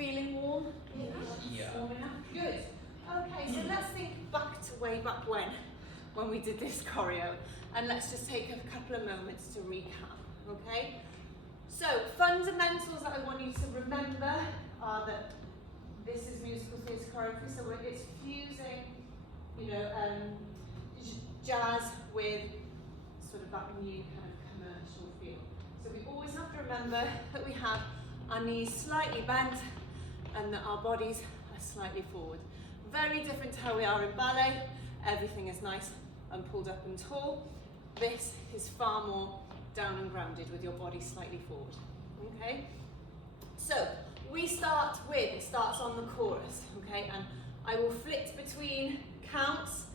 feeling warm? Yeah. Warm enough? Good. Okay, so let's think back to way back when we did this choreo, and let's just take a couple of moments to recap, okay? So, fundamentals that I want you to remember are that this is musical theatre choreography, so it's fusing, you know, jazz with sort of that new kind of commercial feel. So we always have to remember that we have our knees slightly bent and that our bodies are slightly forward. Very different to how we are in ballet. Everything is nice and pulled up and tall. This is far more down and grounded with your body slightly forward. Okay? So we start with, it starts on the chorus, okay? And I will flit between counts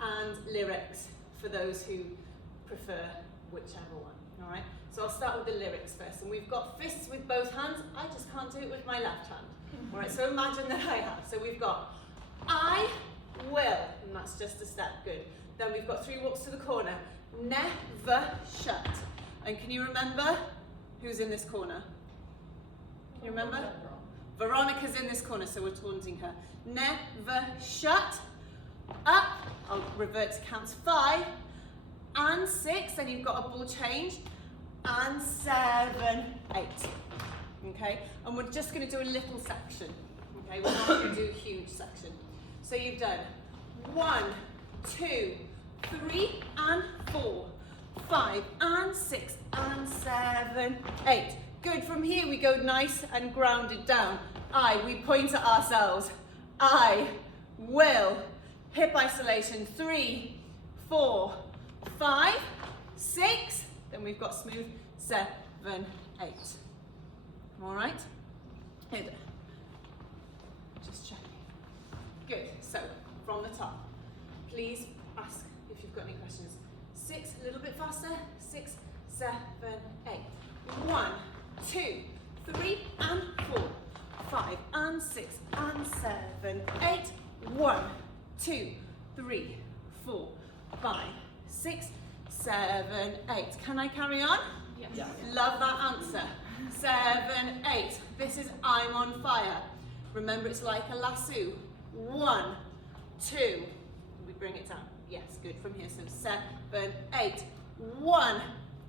and lyrics for those who prefer whichever one, all right? So I'll start with the lyrics first. And we've got fists with both hands. I just can't do it with my left hand. All right, so imagine that I have. So we've got I will, and that's just a step, good. Then we've got 3 walks to the corner. Never shut. And can you remember who's in this corner? Can you remember? Veronica's in this corner, so we're taunting her. Never shut. Up, I'll revert to counts 5 and 6, then you've got a ball change, and 7, 8. Okay, and we're just going to do a little section. Okay, we're not going to do a huge section. So you've done 1, 2, 3 and 4, 5 and 6 and 7, 8. Good, from here we go nice and grounded down. We point at ourselves. I will. Hip isolation, 3, 4, 5, 6. Then we've got smooth, 7, 8. All right? Here. Just checking. Good, so from the top, please ask if you've got any questions. 6, a little bit faster. 6, 7, 8. 1, 2, 3 and 4, 5 and 6 and 7, 8. 1, 2, 3, 4, 5, 6, 7, 8. Can I carry on? Yes. Yeah. Love that answer. 7, 8. This is I'm on fire. Remember, it's like a lasso. 1, 2. We bring it down. Yes, good. From here, so 7, 8. 1,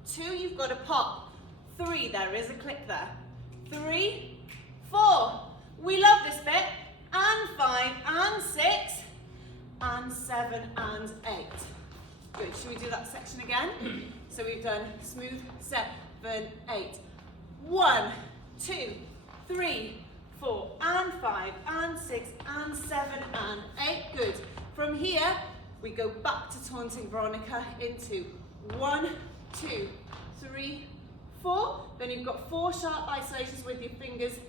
2. You've got to pop. 3. There is a click there. 3, 4. We love this bit. And 5 and 6 and 7 and 8. Good. Should we do that section again? So we've done smooth 7, 8. 1, 2, 3, 4 and 5 and 6 and 7 and 8. Good. From here, we go back to taunting Veronica into 1, 2, 3, 4. Then you've got 4 sharp isolations with your fingers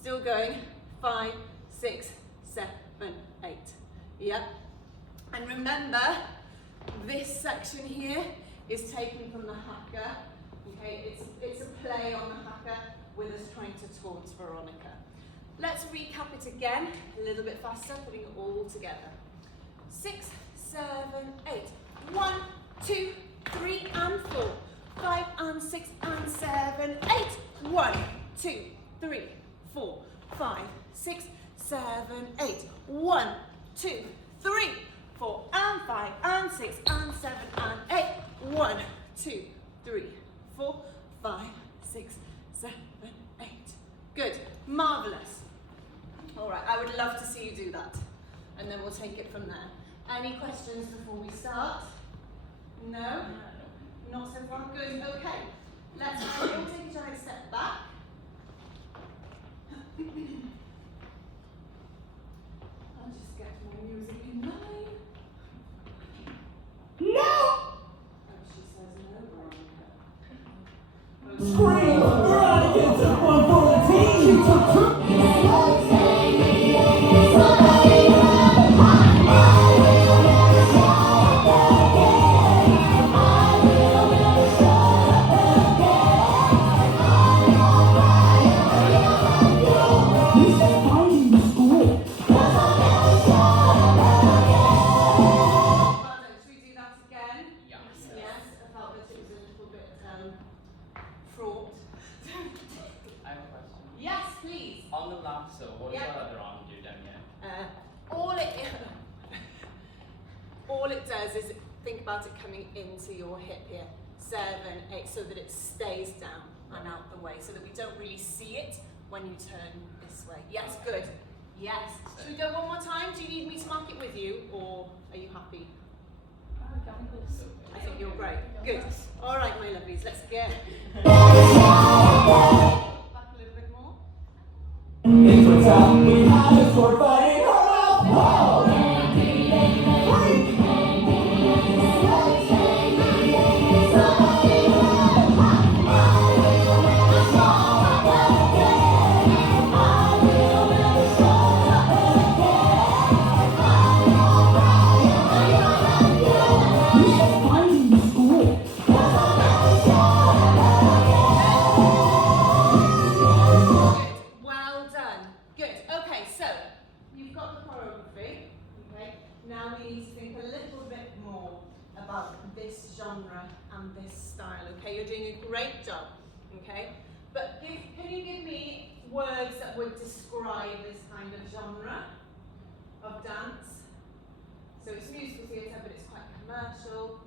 still going. 5, 6, 7, 8. Yep. And remember, this section here is taken from the haka. Okay, it's a play on the haka with us trying to taunt Veronica. Let's recap it again, a little bit faster, putting it all together. 6, 7, 8. 1, 2, 3 and 4. 5 and 6 and 7, 8. 1, 2, 3, 4, 5, 6, 7, 8. 1, 2, 3, 4 and 5 and 6 and 7 and 8. 1, 2, 3, 4, 5, 6, 7, 8. Good. Marvellous. All right, I would love to see you do that. And then we'll take it from there. Any questions before we start? No? Not so far? Good. Okay. Let's all take a giant step back. I'll just get my music in line. No! Oh, she says no, Veronica. Scream! Veronica took one for the team. She took two. I have a question. Yes, please. On than that, so what does that other arm do down here? All it does is think about it coming into your hip here. 7, 8, so that it stays down and out the way, so that we don't really see it when you turn this way. Yes, good. Yes. Should we go one more time? Do you need me to mark it with you, or are you happy? I think you're great. Good. All right, my lovelies, let's go. Back a little bit more. It's what's up, we had a sword fighting hard out. Well done. Good. Okay, so you've got the choreography. Okay. Now we need to think a little bit more about this genre and this style. Okay, you're doing a great job. Okay, but can you give me words that would describe this kind of genre of dance? So it's musical theatre, but it's quite commercial.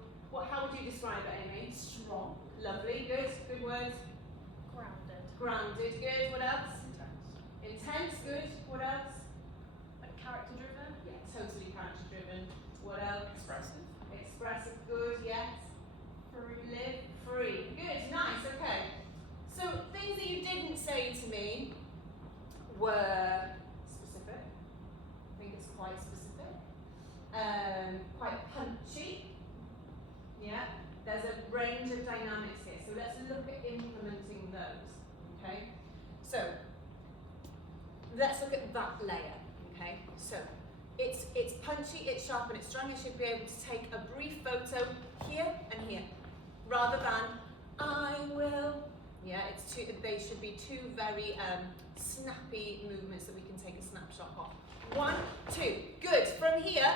How would you describe it, Amy? Strong. Lovely. Good. Good words. Grounded. Grounded. Good. What else? Intense. Intense. Good. What else? Like character driven. Yeah, totally character driven. What else? Expressive. Expressive. Good. Yes. Free. Live free. Good. Nice. Okay. So things that you didn't say to me were specific. I think it's quite specific. Quite punchy. Yeah. There's a range of dynamics here. So let's look at implementing those. Okay. So let's look at that layer. Okay. So it's punchy, it's sharp, and it's strong. I should be able to take a brief photo here and here, rather than I will. Yeah, they should be two very snappy movements that we can take a snapshot of. 1, 2, good. From here,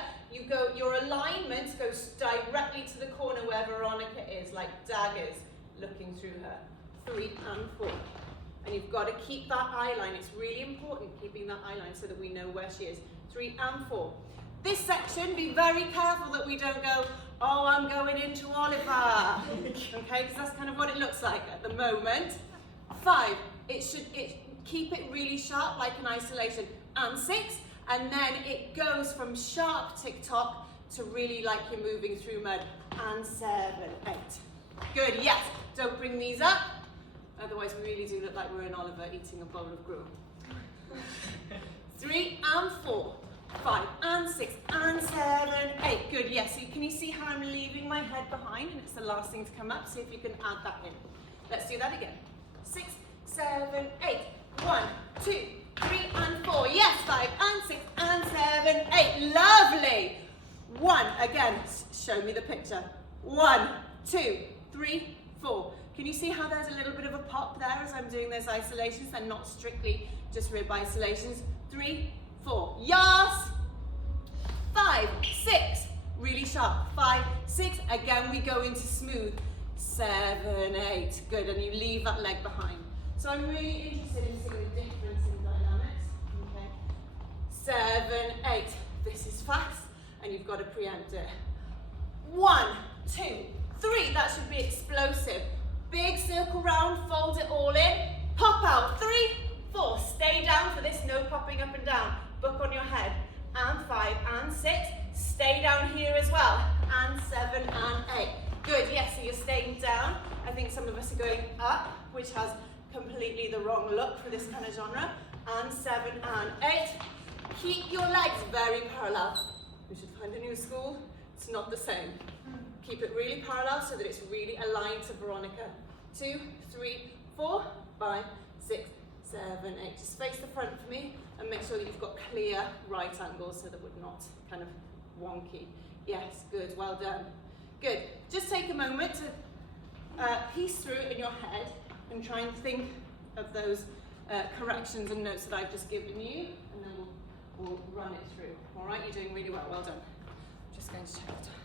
your alignment goes directly to the corner where Veronica is, like daggers looking through her. 3 and 4. And you've got to keep that eye line. It's really important keeping that eye line so that we know where she is. 3 and 4. This section, be very careful that we don't go, oh, I'm going into Oliver. Okay, because that's kind of what it looks like at the moment. 5, keep it really sharp, like an isolation. And 6, and then it goes from sharp tick-tock to really like you're moving through mud. And 7, 8. Good, yes. Don't bring these up. Otherwise, we really do look like we're in Oliver eating a bowl of gruel. 3 and 4. 5 and 6 and 7, 8. Good, yes. So can you see how I'm leaving my head behind and it's the last thing to come up? See if you can add that in. Let's do that again. 6, 7, 8. 1, 2, 3 and 4. Yes, 5 and 6 and 7, 8. Lovely. 1, again, show me the picture. 1, 2, 3, 4. Can you see how there's a little bit of a pop there as I'm doing those isolations? They're not strictly just rib isolations. 3, 4. Yes. 5, 6. Really sharp. 5, 6. Again, we go into smooth. 7, 8. Good. And you leave that leg behind. So I'm really interested in seeing the difference in dynamics. Okay. 7, 8. This is fast, and you've got to preempt it. 1, 2, 3. That should be explosive. Big circle round. Fold it all in. Pop out. 3, 4. Stay down for this. No popping up and down. Book on your head. And 5 and 6. Stay down here as well. And 7 and 8. Good. Yes, so you're staying down. I think some of us are going up, which has completely the wrong look for this kind of genre. And 7 and 8. Keep your legs very parallel. We should find a new school. It's not the same. Keep it really parallel so that it's really aligned to Veronica. 2, 3, 4, 5, 6, 7, 8. Just face the front for me and make sure that you've got clear right angles so that we're not kind of wonky. Yes, good, well done. Good. Just take a moment to piece through it in your head and try and think of those corrections and notes that I've just given you, and then we'll run it through. All right, you're doing really well. Well done. I'm just going to check the time.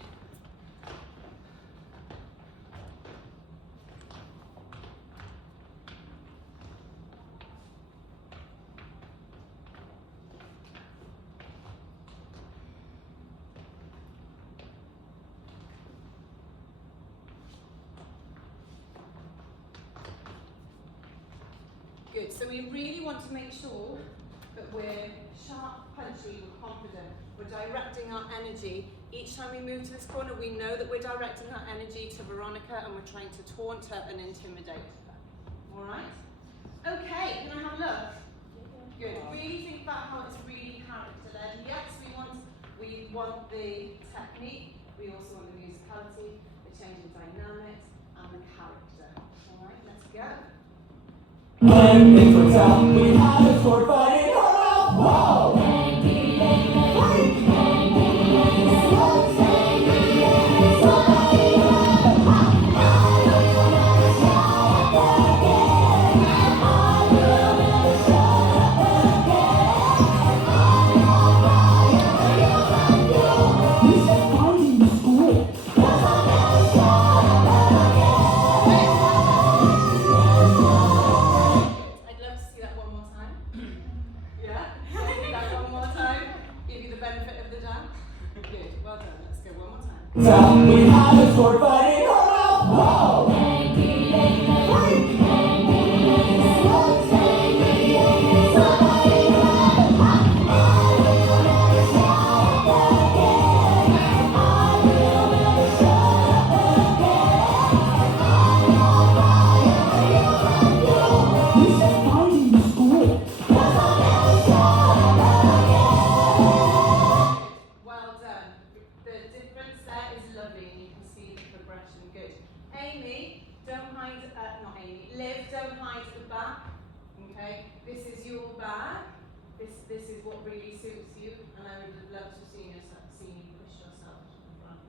Good. So we really want to make sure that we're sharp, punchy, we're confident. We're directing our energy. Each time we move to this corner, we know that we're directing our energy to Veronica and we're trying to taunt her and intimidate her. All right? Okay, can I have a look? Good. Really think about how it's really character-led. Yes, we want the technique. We also want the musicality, the change in dynamics, and the character. All right, let's go. When things were tough, we had a sword fighting her mouth. Whoa! I'd love to see that one more time. Yeah? See that one more time? Give you the benefit of the doubt? Good, well done. Let's go one more time. Tough, we had a sword fighting her mouth. Whoa! Well done. The difference there is lovely and you can see the progression. Good. Amy, don't hide, not Amy, Liv, don't hide the back. Okay? This is your bag. This is what really suits you and I would have loved to have seen you push yourself to the front.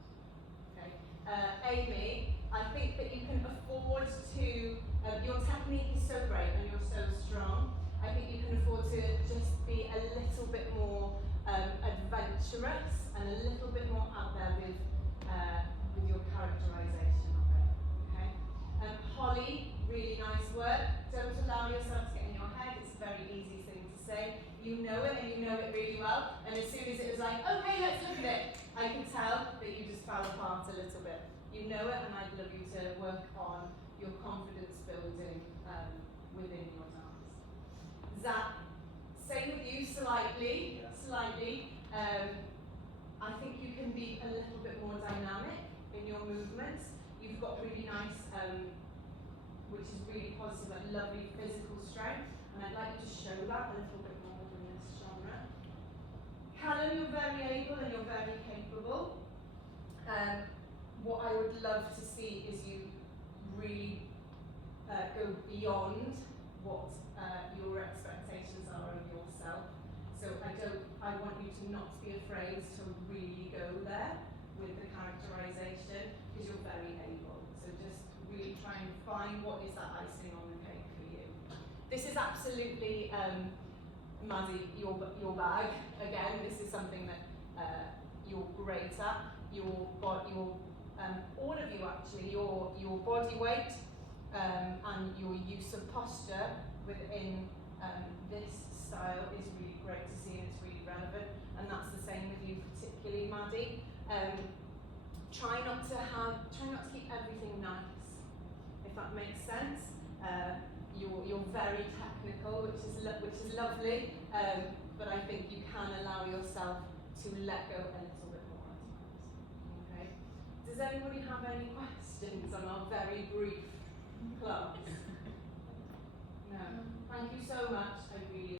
Okay? Amy, I think that you can afford to, your technique is so great and you're so strong. I think you can afford to just be a little bit more adventurous and a little bit more out there with your characterization of it. Okay? Holly, really nice work. Don't allow yourself to get in your head. It's a very easy thing to say. You know it and you know it really well. And as soon as it was like, okay, let's look at it, I can tell that you just fell apart a little bit. You know it and I'd love you to work on your confidence building within your dance. Zach, same with you slightly. I think you can be a little bit more dynamic in your movements. You've got really nice, which is really positive, like lovely physical strength, and I'd like you to show that a little bit more in this genre. Callum, you're very able and you're very capable. What I would love to see is you really go beyond what your expectations are of yourself. So I want you to not be afraid to really go there with the characterization because you're very able. So just really try and find what is that icing on the cake for you. This is absolutely, Maddie, your bag. Again, this is something that you're great at. All of you actually, your body weight and your use of posture within this style is really great to see and it's really relevant, and that's the same with you, particularly Maddie. Try not to keep everything nice, if that makes sense. You're very technical, which is lovely, but I think you can allow yourself to let go a little bit more at times. Okay. Does anybody have any questions on our very brief class? No. Thank you so much.